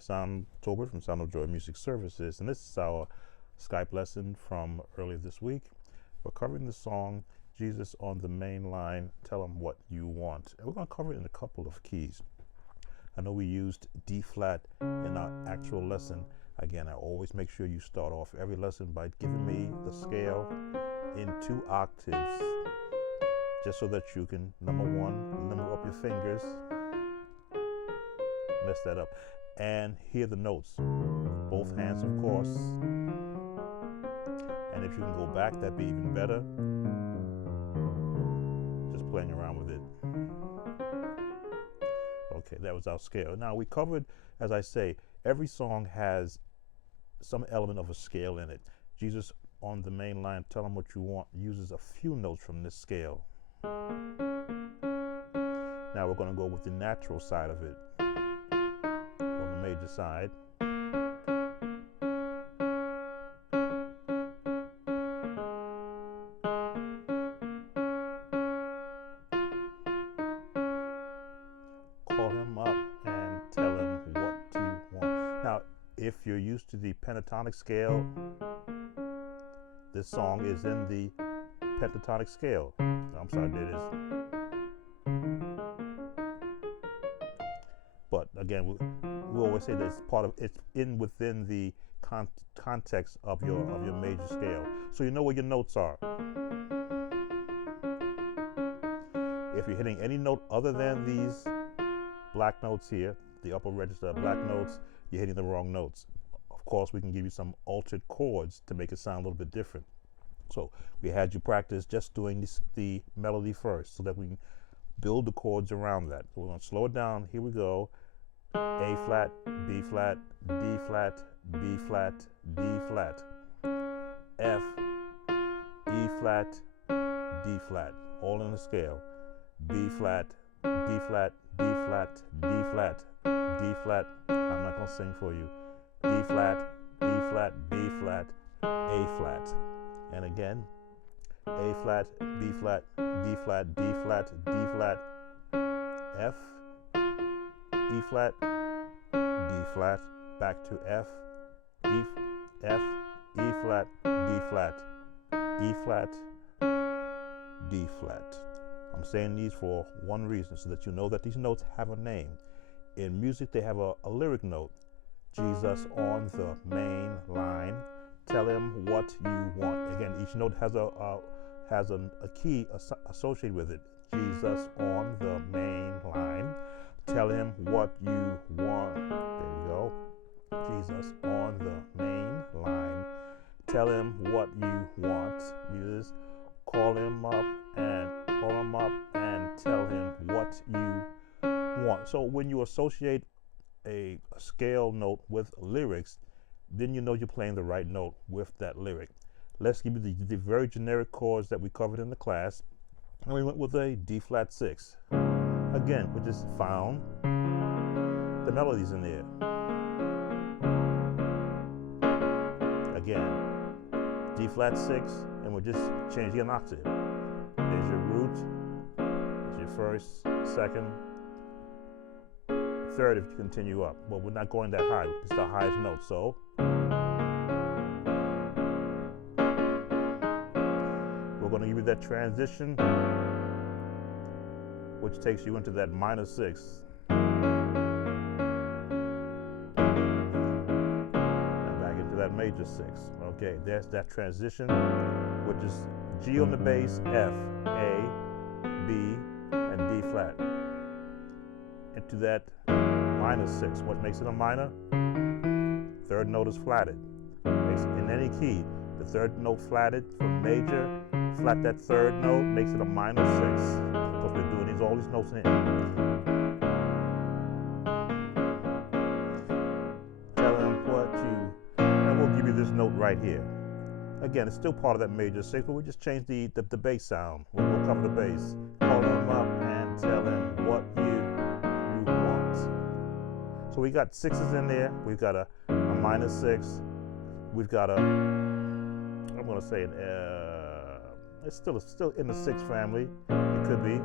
Sound Tolbert from Sound of Joy Music Services, and this is our Skype lesson from earlier this week. We're covering the song Jesus on the Main Line, Tell Him What You Want. And we're going to cover it in a couple of keys. I know we used D flat in our actual lesson. Again, I always make sure you start off every lesson by giving me the scale in 2 octaves, just so that you can, number one, limber up your fingers, mess that up, and hear the notes. Both hands, of course. And if you can go back, that'd be even better. Just playing around with it. Okay, that was our scale. Now, we covered, as I say, every song has some element of a scale in it. Jesus on the Main Line, Tell Him What You Want, uses a few notes from this scale. Now we're going to go with the natural side of it, on the major side. Call him up and tell him what you want. Now, if you're used to the pentatonic scale, this song is in the pentatonic scale. I'm sorry, there it is. But again, we always say that it's within the context of your major scale, so you know where your notes are. If you're hitting any note other than these black notes here, the upper register black notes, you're hitting the wrong notes. Of course, we can give you some altered chords to make it sound a little bit different. So we had you practice just doing the melody first, so that we can build the chords around that. So we're going to slow it down. Here we go. A flat, B flat, D flat, B flat, D flat, F, E flat, D flat, all in the scale. B flat, D flat, D flat, D flat, D flat. I'm not going to sing for you. D flat, B flat, B flat, A flat. And again, A flat, B flat, D flat, D flat, D flat, F, E flat, D flat, back to F, E, F, E flat, D flat, E flat, D flat. I'm saying these for one reason, so that you know that these notes have a name. In music, they have a lyric note. Jesus on the main line, tell him what you want. Again, each note has a key associated with it. Jesus on the main line, tell him what you want. There you go. Jesus on the main line, tell him what you want. Just call him up and tell him what you want. So when you associate a scale note with lyrics, then you know you're playing the right note with that lyric. Let's give you the very generic chords that we covered in the class. And we went with a D flat 6. Again, we just found the melodies in there. Again, D flat 6, and we're just changing an octave. There's your root, there's your first, second, third if you continue up. Well, we're not going that high. It's the highest note, so. We're going to give you that transition, which takes you into that minor 6. And back into that major 6. Okay, there's that transition, which is G on the bass, F, A, B, and D flat. Into that minor 6. What makes it a minor? Third note is flatted. In any key, the third note flatted from major, flat that third note, makes it a minor 6. Because we're doing all these notes in it. Tell him what you, and we'll give you this note right here. Again, it's still part of that major 6, but we just changed the bass sound. We'll cover the bass. Call him up and tell him what you want. So we got 6s in there. We've got a minor 6. We've got I'm going to say it's still in the 6 family. It could be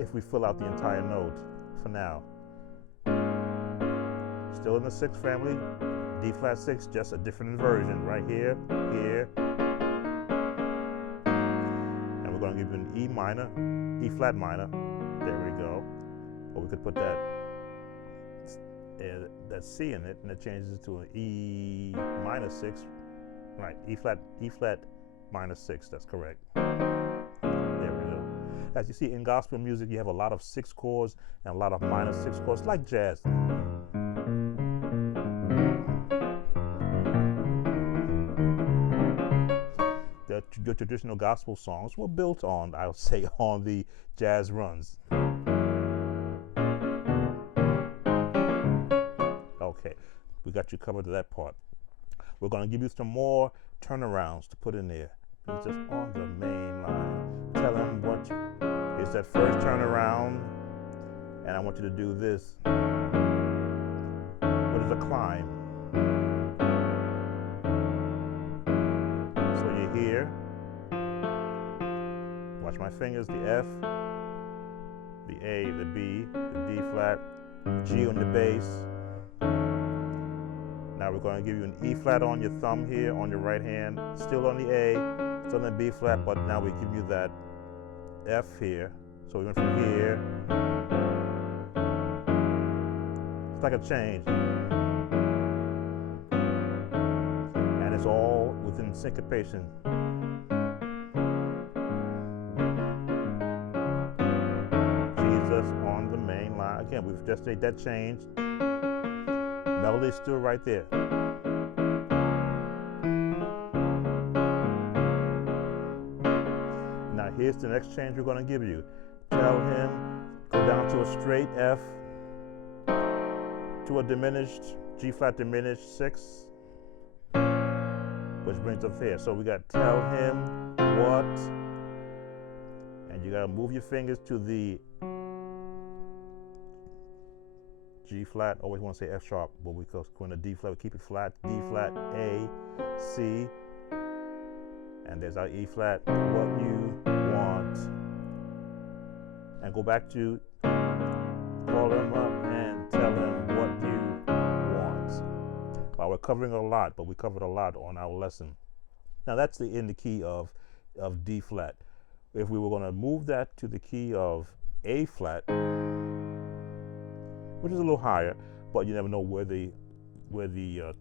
if we fill out the entire note for now. still in the 6th family, D flat 6, just a different inversion right here, here, and we're going to give you an E minor, E flat minor. There we go. Or we could put that C in it, and it changes to an E minor 6. Right, E flat minor 6. That's correct. There we go. As you see in gospel music, you have a lot of 6 chords and a lot of minor 6 chords, like jazz. Your traditional gospel songs were built on, I would say, on the jazz runs. Okay, we got you covered to that part. We're going to give you some more turnarounds to put in there. It's just on the main line. Tell them what you... It's that first turnaround, and I want you to do this. What is a climb? So you're here. Watch my fingers, the F, the A, the B, the D flat, G on the bass. Now we're going to give you an E flat on your thumb here, on your right hand, still on the A, still on the B flat, but now we give you that F here. So we went from here. It's like a change. And it's all within syncopation. Jesus on the main line. Again, we've just made that change. Melody's still right there. Now here's the next change we're going to give you. Tell him, go down to a straight F, to a diminished, G flat diminished 6, which brings us here. So we got tell him what, and you got to move your fingers to the G flat, always want to say F sharp, but we go to D flat, we keep it flat, D flat, A, C, and there's our E flat, what you want. And go back to call him up and tell him what you want. Well, we're covering a lot, but we covered a lot on our lesson. Now that's in the key of D flat. If we were going to move that to the key of A flat, which is a little higher, but you never know where the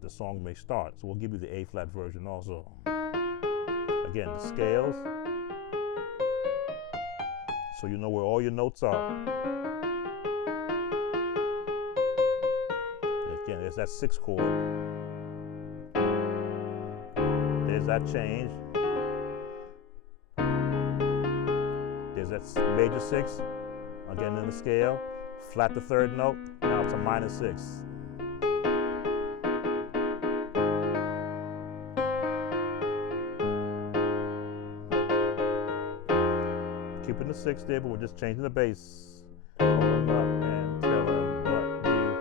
song may start. So we'll give you the A flat version also. Again, the scales, so you know where all your notes are. Again, there's that 6 chord. There's that change. There's that major 6, again in the scale. Flat the 3rd note, now it's a minor 6. Keeping the 6 there, but we're just changing the bass. Call him up and tell him what you...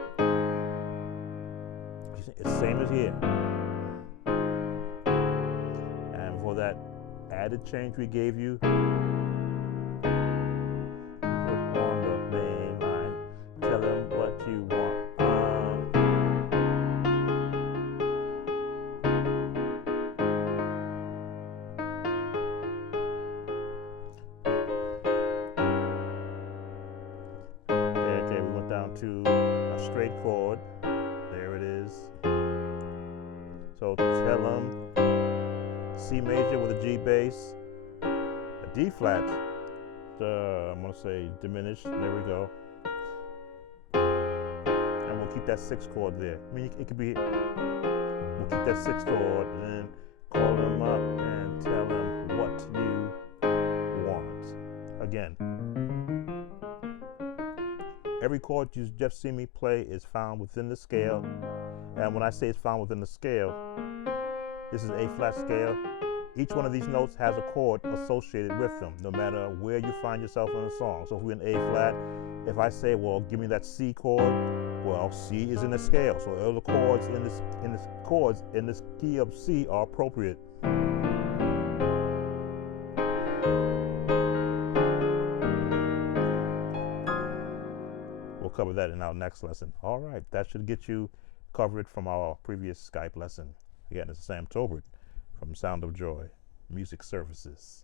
It's the same as here. And for that added change we gave you, tell him what you want. Okay, we went down to a straight chord. There it is. So tell him C major with a G bass, a D flat. I'm gonna say diminished. There we go. Keep that 6 chord there. I mean, it could be, we'll keep that 6 chord and then call him up and tell him what you want. Again, every chord you just see me play is found within the scale. And when I say it's found within the scale, this is A flat scale. Each one of these notes has a chord associated with them, no matter where you find yourself in a song. So if we're in A flat, if I say, well, give me that C chord, well, C is in the scale. So all the chords in this key of C are appropriate. We'll cover that in our next lesson. All right, that should get you covered from our previous Skype lesson. Again, this is Sam Tolbert from Sound of Joy Music Services.